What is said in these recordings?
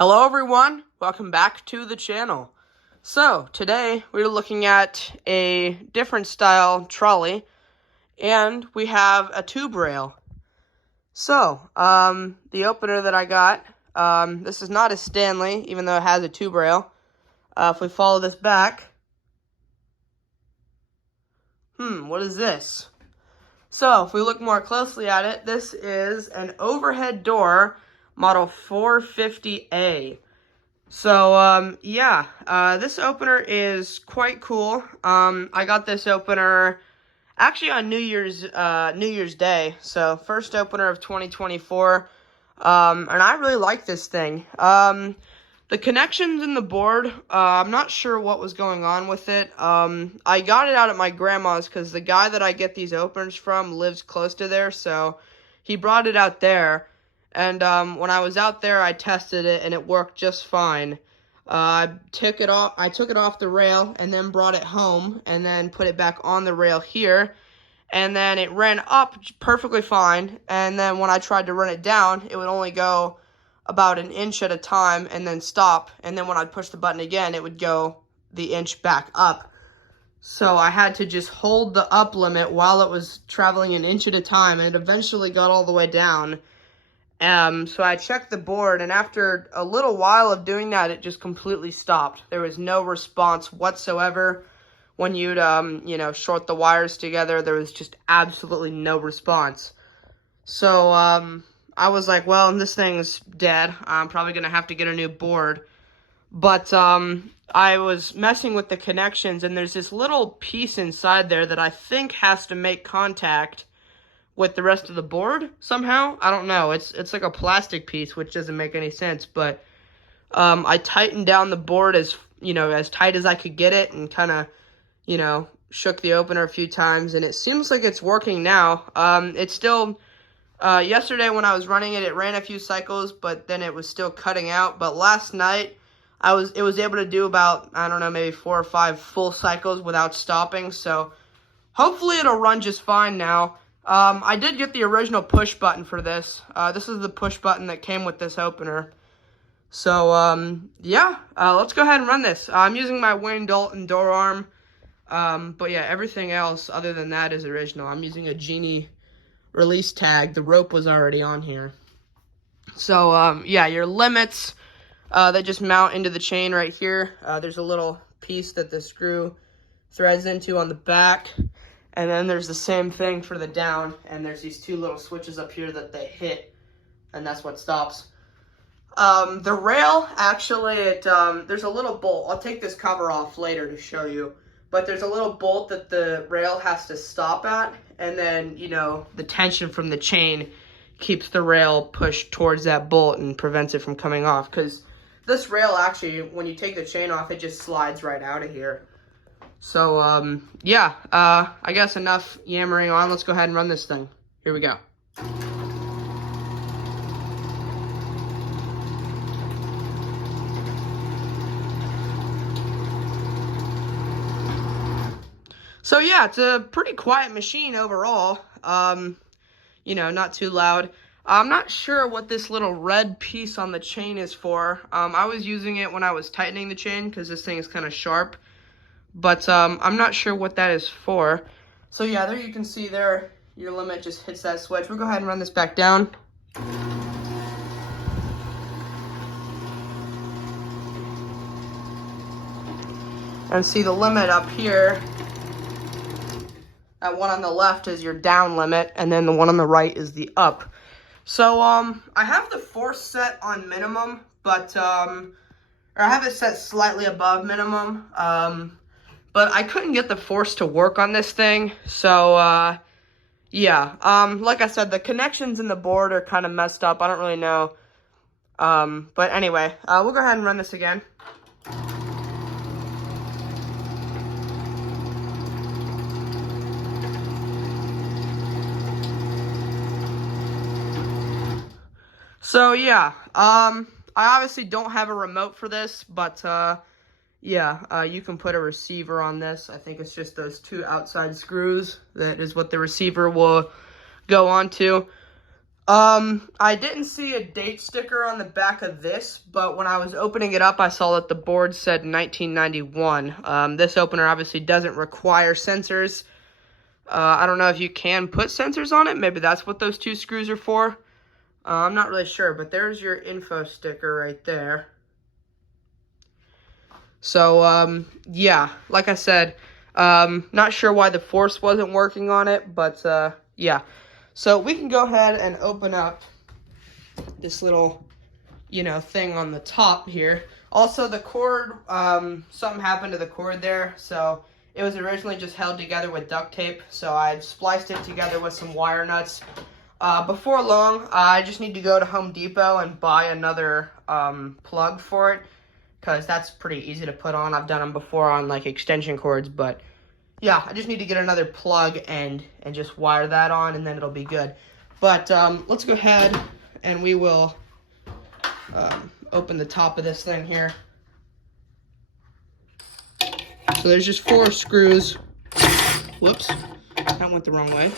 Hello everyone, welcome back to the channel. So, today we're looking at a different style trolley, and we have a tube rail. So, the opener that I got, this is not a Stanley, even though it has a tube rail. If we follow this back, what is this? So, if we look more closely at it, this is an overhead door, model 450A. So, this opener is quite cool. I got this opener actually on New Year's Day, so first opener of 2024, and I really like this thing. The connections in the board, I'm not sure what was going on with it. I got it out at my grandma's because the guy that I get these openers from lives close to there, so he brought it out there. And when I was out there, I tested it, and it worked just fine. I took it off the rail, and then brought it home, and then put it back on the rail here. And then it ran up perfectly fine, and then when I tried to run it down, it would only go about an inch at a time, and then stop. And then when I'd push the button again, it would go the inch back up. So I had to just hold the up limit while it was traveling an inch at a time, and it eventually got all the way down. So I checked the board, and after a little while of doing that, it just completely stopped. There was no response whatsoever. When you'd, short the wires together, there was just absolutely no response. So, I was like, well, this thing's dead. I'm probably going to have to get a new board. But, I was messing with the connections, and there's this little piece inside there that I think has to make contact with the rest of the board somehow. I don't know. It's like a plastic piece, which doesn't make any sense. But I tightened down the board as tight as I could get it, and kind of shook the opener a few times, and it seems like it's working now. It's still yesterday when I was running it, it ran a few cycles, but then it was still cutting out. But last night it was able to do about, I don't know, maybe 4 or 5 full cycles without stopping. So hopefully it'll run just fine now. I did get the original push button for this. This is the push button that came with this opener. So, let's go ahead and run this. I'm using my Wayne Dalton door arm. But yeah, everything else other than that is original. I'm using a Genie release tag. The rope was already on here. So, your limits, they just mount into the chain right here. There's a little piece that the screw threads into on the back. And then there's the same thing for the down, and there's these 2 little switches up here that they hit, and that's what stops. The rail, actually, there's a little bolt. I'll take this cover off later to show you, but there's a little bolt that the rail has to stop at, and then, the tension from the chain keeps the rail pushed towards that bolt and prevents it from coming off, because this rail, actually, when you take the chain off, it just slides right out of here. So, I guess enough yammering on. Let's go ahead and run this thing. Here we go. So, yeah, it's a pretty quiet machine overall. Not too loud. I'm not sure what this little red piece on the chain is for. I was using it when I was tightening the chain because this thing is kind of sharp. But I'm not sure what that is for. So yeah, there you can see there, your limit just hits that switch. We'll go ahead and run this back down. And see the limit up here. That one on the left is your down limit, and then the one on the right is the up. So I have the force set on minimum, but or I have it set slightly above minimum. But I couldn't get the force to work on this thing, so, like I said, the connections in the board are kind of messed up. I don't really know. But anyway, we'll go ahead and run this again. So, I obviously don't have a remote for this, but, you can put a receiver on this. I think it's just those 2 outside screws. That is what the receiver will go onto. I didn't see a date sticker on the back of this, but when I was opening it up, I saw that the board said 1991. This opener obviously doesn't require sensors. I don't know if you can put sensors on it. Maybe that's what those two screws are for. I'm not really sure, but there's your info sticker right there. So, yeah, like I said, not sure why the force wasn't working on it, but, yeah. So we can go ahead and open up this little, thing on the top here. Also, the cord, something happened to the cord there, so it was originally just held together with duct tape, so I spliced it together with some wire nuts. Before long, I just need to go to Home Depot and buy another plug for it, because that's pretty easy to put on. I've done them before on, like, extension cords, but yeah, I just need to get another plug and just wire that on, and then it'll be good. But let's go ahead and we will open the top of this thing here. So there's just 4 screws. Whoops, that went the wrong way.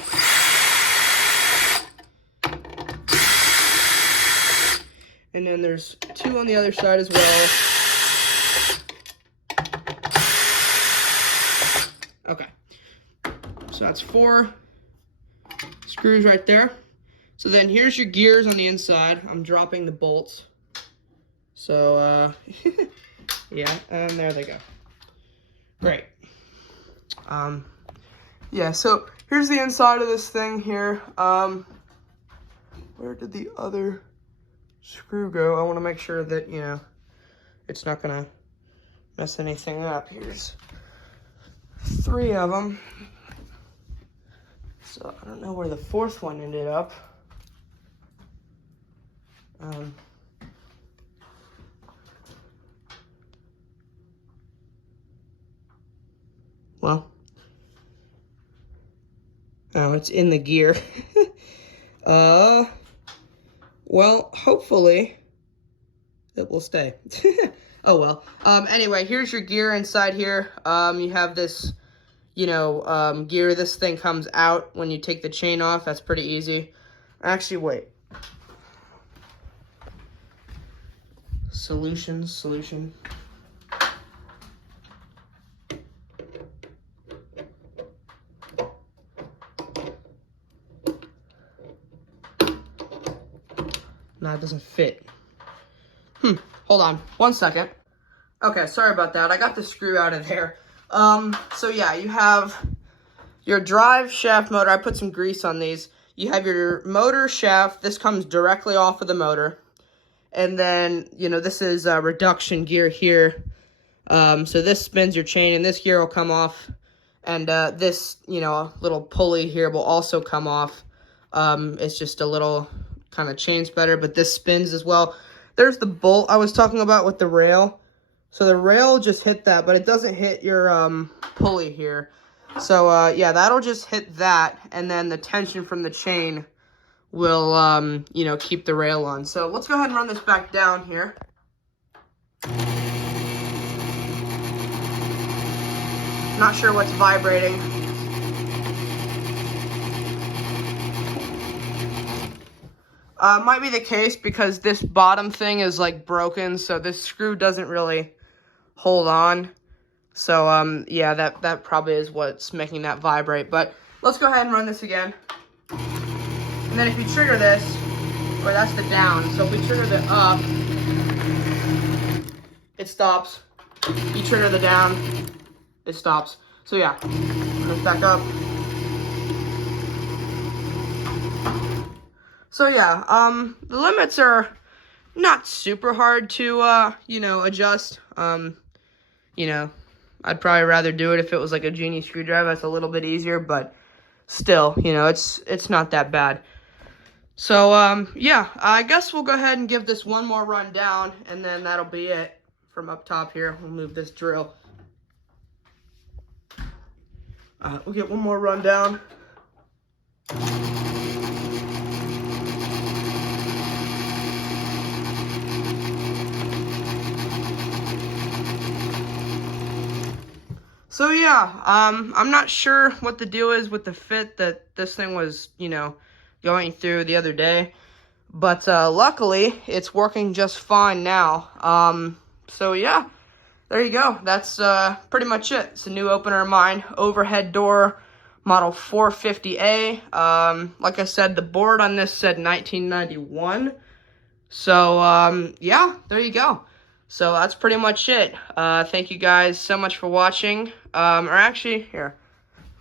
And then there's 2 on the other side as well. Okay, so that's 4 screws right there. So then here's your gears on the inside. I'm dropping the bolts. So, yeah, and there they go. Great. Yeah, so here's the inside of this thing here. Where did the other screw go? I want to make sure that, it's not going to mess anything up. Here's 3 of them. So I don't know where the 4th one ended up. Well, oh, it's in the gear. Well, hopefully it will stay. Oh well. Anyway, here's your gear inside here. You have this, gear. This thing comes out when you take the chain off. That's pretty easy. Actually, wait. Solution. No, it doesn't fit. Hold on 1 second. Okay, sorry about that. I got the screw out of there. So yeah, you have your drive shaft motor. I put some grease on these. You have your motor shaft. This comes directly off of the motor. And then, this is a reduction gear here. So this spins your chain, and this gear will come off. And this, little pulley here will also come off. It's just a little kind of chain spreader, but this spins as well. There's the bolt I was talking about with the rail. So the rail just hit that, but it doesn't hit your pulley here. So, yeah, that'll just hit that, and then the tension from the chain will, keep the rail on. So let's go ahead and run this back down here. Not sure what's vibrating. Might be the case because this bottom thing is like broken, so this screw doesn't really hold on. So, yeah, that probably is what's making that vibrate. But let's go ahead and run this again. And then if you trigger this, or that's the down. So if we trigger the up, it stops. You trigger the down, it stops. So yeah, run this back up. So yeah, the limits are not super hard to, adjust. I'd probably rather do it if it was like a Genie screwdriver. It's a little bit easier, but still, it's not that bad. So, yeah, I guess we'll go ahead and give this one more run down, and then that'll be it from up top here. We'll move this drill. We'll get one more run down. So yeah, I'm not sure what the deal is with the fit, that this thing was, going through the other day. But luckily, it's working just fine now. So yeah, there you go. That's pretty much it. It's a new opener of mine, overhead door, model 450A. Like I said, the board on this said 1991. So yeah, there you go. So that's pretty much it. Thank you guys so much for watching. Or actually, here,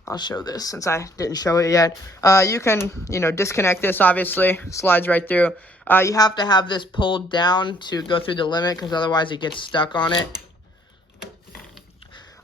I'll show this since I didn't show it yet. You can, disconnect this, obviously. Slides right through. You have to have this pulled down to go through the limit because otherwise it gets stuck on it.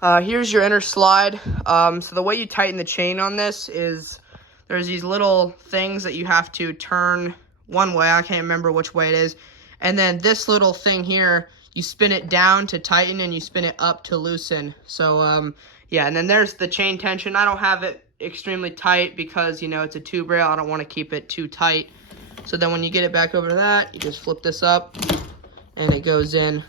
Here's your inner slide. So the way you tighten the chain on this is there's these little things that you have to turn one way. I can't remember which way it is. And then this little thing here, you spin it down to tighten and you spin it up to loosen. So, yeah, and then there's the chain tension. I don't have it extremely tight because, it's a tube rail. I don't want to keep it too tight. So then when you get it back over to that, you just flip this up and it goes in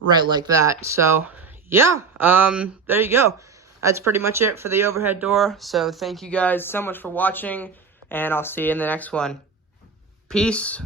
right like that. So, yeah, there you go. That's pretty much it for the overhead door. So thank you guys so much for watching, and I'll see you in the next one. Peace.